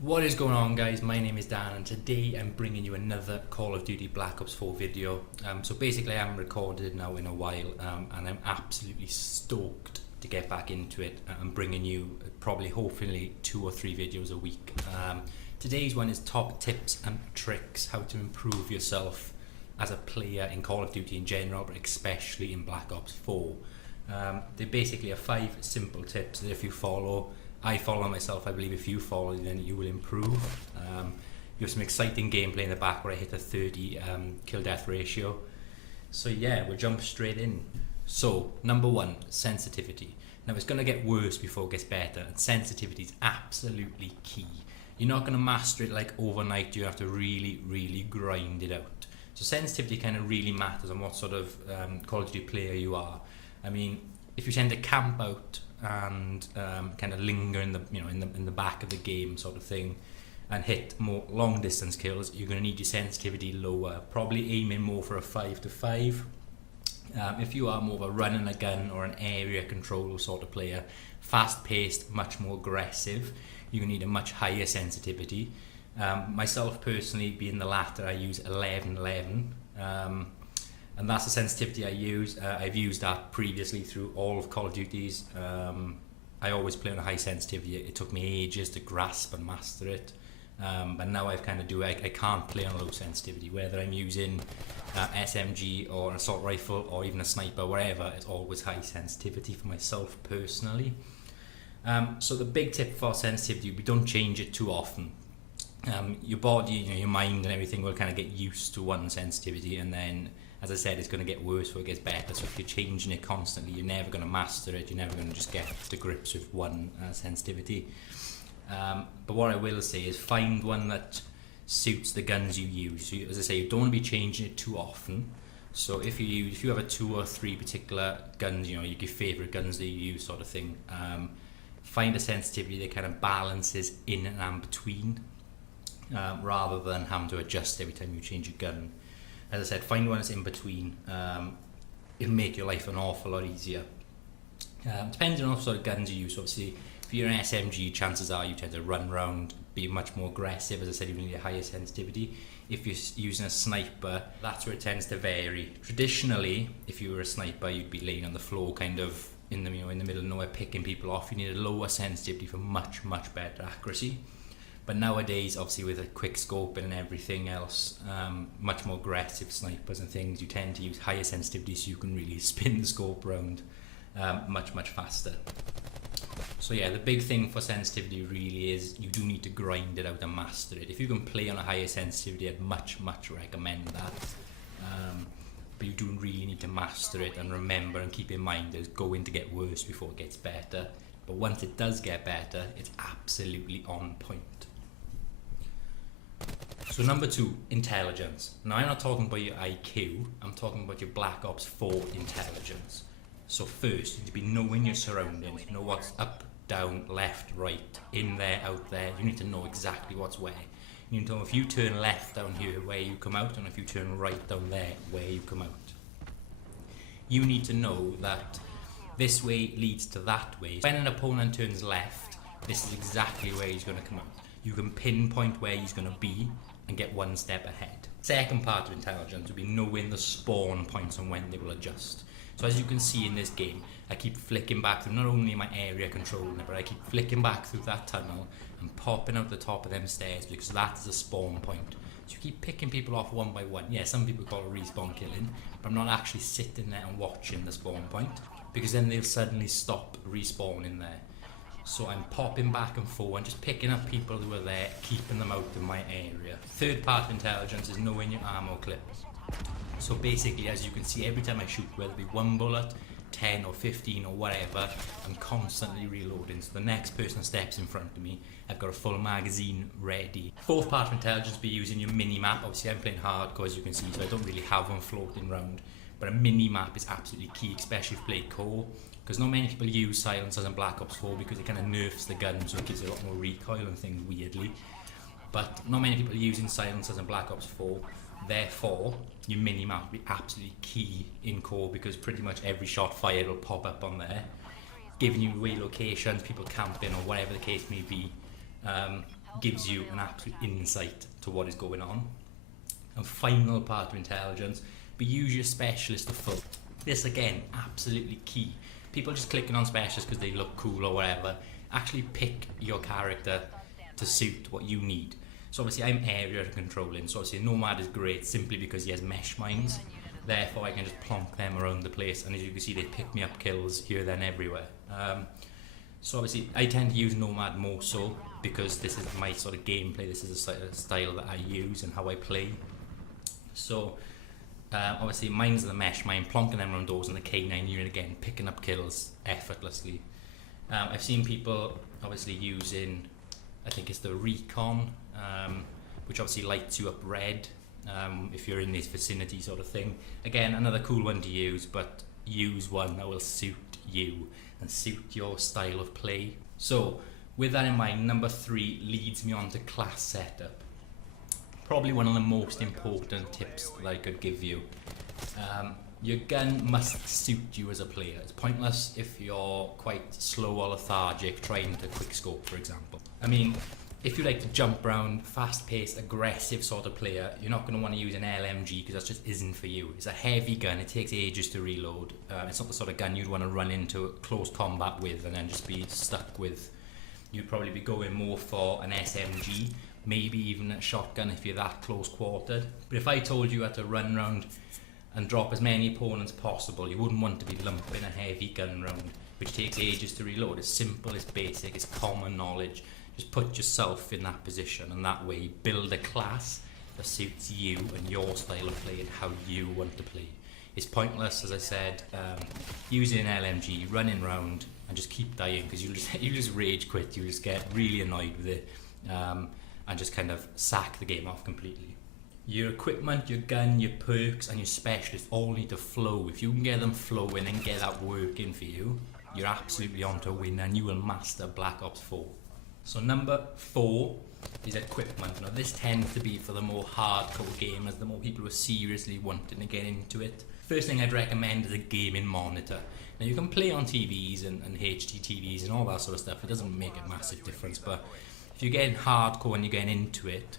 What is going on, guys? My name is Dan and today I'm bringing you another Call of Duty Black Ops 4 video. So basically I haven't recorded it now in a while and I'm absolutely stoked to get back into it. I'm bringing you probably hopefully 2 or 3 videos a week. Today's one is top tips and tricks how to improve yourself as a player in Call of Duty in general, but especially in Black Ops 4. They basically are 5 simple tips that if you follow, I follow myself, I believe if you follow then you will improve. You have some exciting gameplay in the back where I hit a 30 kill death ratio. So yeah, we'll jump straight in. So number 1, sensitivity. Now it's going to get worse before it gets better, and sensitivity is absolutely key. You're not going to master it like overnight, you have to really grind it out. So sensitivity kind of really matters on what sort of Call of Duty player you are. I mean, if you tend to camp out and kind of linger in the in the back of the game sort of thing and hit more long distance kills, you're going to need your sensitivity lower, probably aiming more for a 5 to 5. If you are more of a run and a gun or an area control sort of player, fast paced, much more aggressive, you're going to need a much higher sensitivity. Myself personally, being the latter, I use 1111. And that's the sensitivity I use. I've used that previously through all of Call of Duties. I always play on a high sensitivity. It took me ages to grasp and master it. But now I've kind of I can't play on low sensitivity. Whether I'm using SMG or an assault rifle or even a sniper, wherever, it's always high sensitivity for myself personally. So the big tip for sensitivity, we don't change it too often. Your body, your mind and everything will kind of get used to one sensitivity, and then, as I said, it's going to get worse before it gets better. So if you're changing it constantly, you're never going to master it. You're never going to just get to grips with one sensitivity. But what I will say is find one that suits the guns you use. So, as I say, you don't want to be changing it too often. So if you have a 2 or 3 particular guns, your favourite guns that you use sort of thing, find a sensitivity that kind of balances in and between, rather than having to adjust every time you change your gun. As I said, find one that's in between. It'll make your life an awful lot easier. Depending on what sort of guns you use, obviously, if you're an SMG, chances are you tend to run around, be much more aggressive. As I said, you need a higher sensitivity. If you're using a sniper, that's where it tends to vary. Traditionally, if you were a sniper, you'd be laying on the floor, kind of in the middle of nowhere, picking people off. You need a lower sensitivity for much better accuracy. But nowadays, obviously, with a quick scope and everything else, much more aggressive snipers and things, you tend to use higher sensitivity so you can really spin the scope around much faster. So yeah, the big thing for sensitivity really is you do need to grind it out and master it. If you can play on a higher sensitivity, I'd much recommend that. But you do really need to master it and remember and keep in mind that it's going to get worse before it gets better. But once it does get better, it's absolutely on point. So number 2, intelligence. Now I'm not talking about your IQ, I'm talking about your Black Ops 4 intelligence. So first, you need to be knowing your surroundings, know what's up, down, left, right, in there, out there. You need to know exactly what's where. You need to know if you turn left down here, where you come out, and if you turn right down there, where you come out. You need to know that this way leads to that way. When an opponent turns left, this is exactly where he's going to come out. You can pinpoint where he's going to be and get one step ahead. Second part of intelligence would be knowing the spawn points and when they will adjust. So as you can see in this game, I keep flicking back through, not only my area controlling it, but I keep flicking back through that tunnel and popping out the top of them stairs because that is a spawn point. So you keep picking people off one by one. Yeah, some people call it respawn killing, but I'm not actually sitting there and watching the spawn point because then they'll suddenly stop respawning there. So I'm popping back and forth and just picking up people who are there, keeping them out of my area. Third part of intelligence is knowing your ammo clips. So basically, as you can see, every time I shoot, whether it be 1 bullet, 10 or 15 or whatever, I'm constantly reloading. So the next person steps in front of me, I've got a full magazine ready. Fourth part of intelligence would be using your mini-map. Obviously I'm playing hardcore, as you can see, so I don't really have one floating around. But a mini-map is absolutely key, especially if you play core. Because not many people use silencers in Black Ops 4 because it kind of nerfs the gun, so it gives you a lot more recoil and things weirdly. But not many people are using silencers in Black Ops 4. Therefore, your mini-map will be absolutely key in core because pretty much every shot fired will pop up on there, giving you away locations, people camping or whatever the case may be. gives you an absolute insight to what is going on. And final part of intelligence, but use your specialist to full. This again, absolutely key. People just clicking on specialists because they look cool or whatever. Actually pick your character to suit what you need. So obviously I'm area controlling, so obviously Nomad is great simply because he has mesh mines. Therefore I can just plonk them around the place, and as you can see they pick me up kills here, then everywhere. So obviously I tend to use Nomad more so because this is my sort of gameplay, this is a style that I use and how I play. So obviously mine's the mesh mine, plonking them around doors, and the K9 unit again, picking up kills effortlessly. I've seen people obviously using, I think it's the Recon, which obviously lights you up red if you're in this vicinity sort of thing. Again, another cool one to use, but use one that will suit you and suit your style of play. So with that in mind, number 3 leads me on to class setup. Probably one of the most important tips that I could give you. Your gun must suit you as a player. It's pointless if you're quite slow or lethargic trying to quickscope, for example. I mean, if you like to jump around, fast-paced, aggressive sort of player, you're not going to want to use an LMG because that just isn't for you. It's a heavy gun, it takes ages to reload. It's not the sort of gun you'd want to run into close combat with and then just be stuck with. You'd probably be going more for an SMG, maybe even a shotgun if you're that close quartered. But if I told you had to run around and drop as many opponents possible, you wouldn't want to be lumping a heavy gun round, which takes ages to reload. It's simple, it's basic, it's common knowledge. Just put yourself in that position, and that way build a class that suits you and your style of play and how you want to play. It's pointless, as I said, using an LMG, running around and just keep dying, because you just rage quit, you just get really annoyed with it, and just kind of sack the game off completely. Your equipment, your gun, your perks and your specialists all need to flow. If you can get them flowing and get that working for you, you're absolutely on to a win and you will master Black Ops 4. So number 4 is equipment. Now this tends to be for the more hardcore gamers, the more people who are seriously wanting to get into it. First thing I'd recommend is a gaming monitor. Now you can play on TVs and HD TVs and all that sort of stuff, it doesn't make a massive difference, but if you're getting hardcore and you're getting into it,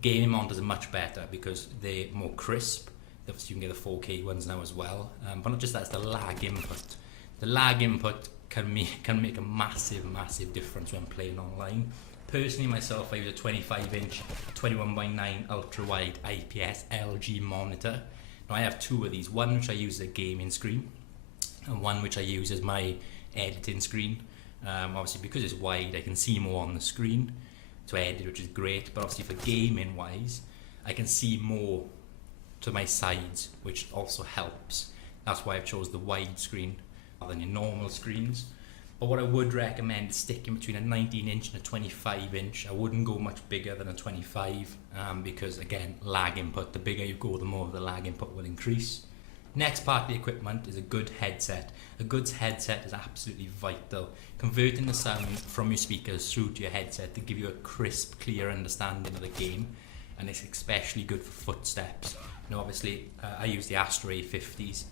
gaming monitors are much better because they're more crisp. Obviously you can get the 4K ones now as well, but not just that, it's the lag input. The lag input can make a massive difference when playing online. Personally myself, I use a 25-inch 21:9 ultra-wide IPS LG monitor. Now I have 2 of these, one which I use as a gaming screen and one which I use as my editing screen. Obviously because it's wide I can see more on the screen to edit, which is great, but obviously for gaming wise I can see more to my sides, which also helps. That's why I've chose the wide screen rather than your normal screens. But what I would recommend is sticking between a 19-inch and a 25-inch. I wouldn't go much bigger than a 25 because again, lag input, the bigger you go the more the lag input will increase. Next part of the equipment is a good headset. A good headset is absolutely vital. Converting the sound from your speakers through to your headset to give you a crisp, clear understanding of the game, and it's especially good for footsteps. Now obviously I use the Astro A50s,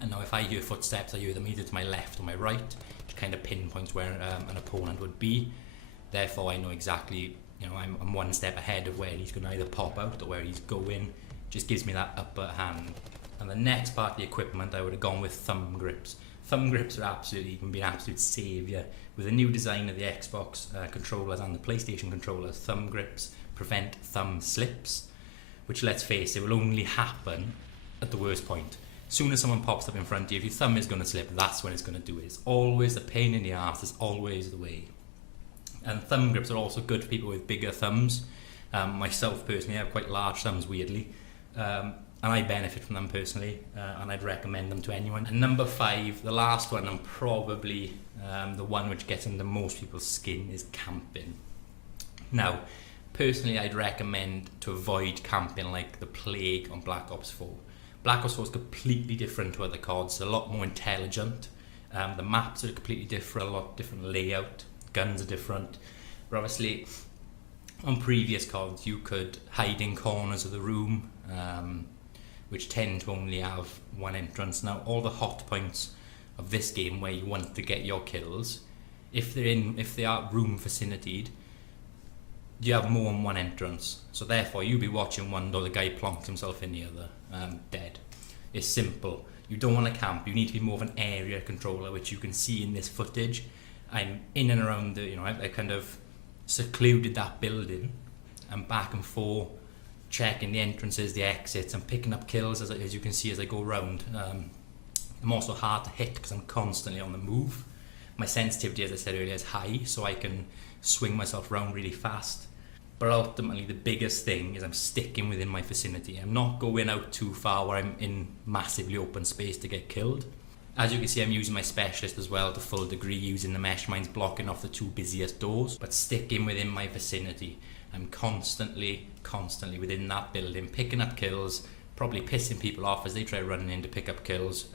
and now if I hear footsteps I hear them either to my left or my right, which kind of pinpoints where an opponent would be. Therefore I know exactly, I'm one step ahead of where he's going to either pop out or where he's going. Just gives me that upper hand. And the next part of the equipment, I would have gone with thumb grips. Thumb grips can be an absolute saviour. With the new design of the Xbox controllers and the PlayStation controllers, thumb grips prevent thumb slips, which, let's face it, will only happen at the worst point. As soon as someone pops up in front of you, if your thumb is going to slip, that's when it's going to do it. It's always a pain in the arse, it's always the way. And thumb grips are also good for people with bigger thumbs. Myself personally, I have quite large thumbs, weirdly. And I benefit from them personally, and I'd recommend them to anyone. And number 5, the last one, and probably the one which gets into most people's skin, is camping. Now, personally, I'd recommend to avoid camping like the plague on Black Ops 4. Black Ops 4 is completely different to other CODs, it's a lot more intelligent. The maps are completely different, a lot different layout, guns are different. But obviously, on previous CODs, you could hide in corners of the room, which tend to only have one entrance. Now, all the hot points of this game where you want to get your kills, if they are room vicinitied, you have more than one entrance. So therefore, you'll be watching one door, the guy plonks himself in the other, dead. It's simple. You don't want to camp. You need to be more of an area controller, which you can see in this footage. I'm in and around the, I kind of secluded that building. I'm back and forth, checking the entrances, the exits, and picking up kills as you can see as I go around. I'm also hard to hit because I'm constantly on the move. My sensitivity, as I said earlier, is high, so I can swing myself around really fast. But ultimately, the biggest thing is I'm sticking within my vicinity. I'm not going out too far where I'm in massively open space to get killed. As you can see, I'm using my specialist as well to full degree, using the mesh mines, blocking off the two busiest doors, but sticking within my vicinity. I'm constantly within that building, picking up kills, probably pissing people off as they try running in to pick up kills.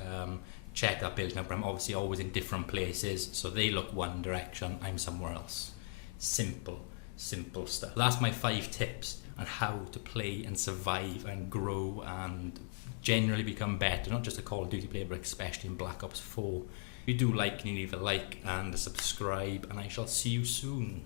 Check that building up, but I'm obviously always in different places, so they look one direction, I'm somewhere else. Simple stuff. That's my 5 tips on how to play and survive and grow and generally become better, not just a Call of Duty player, but especially in Black Ops 4. If you do like, you leave a like and a subscribe, and I shall see you soon.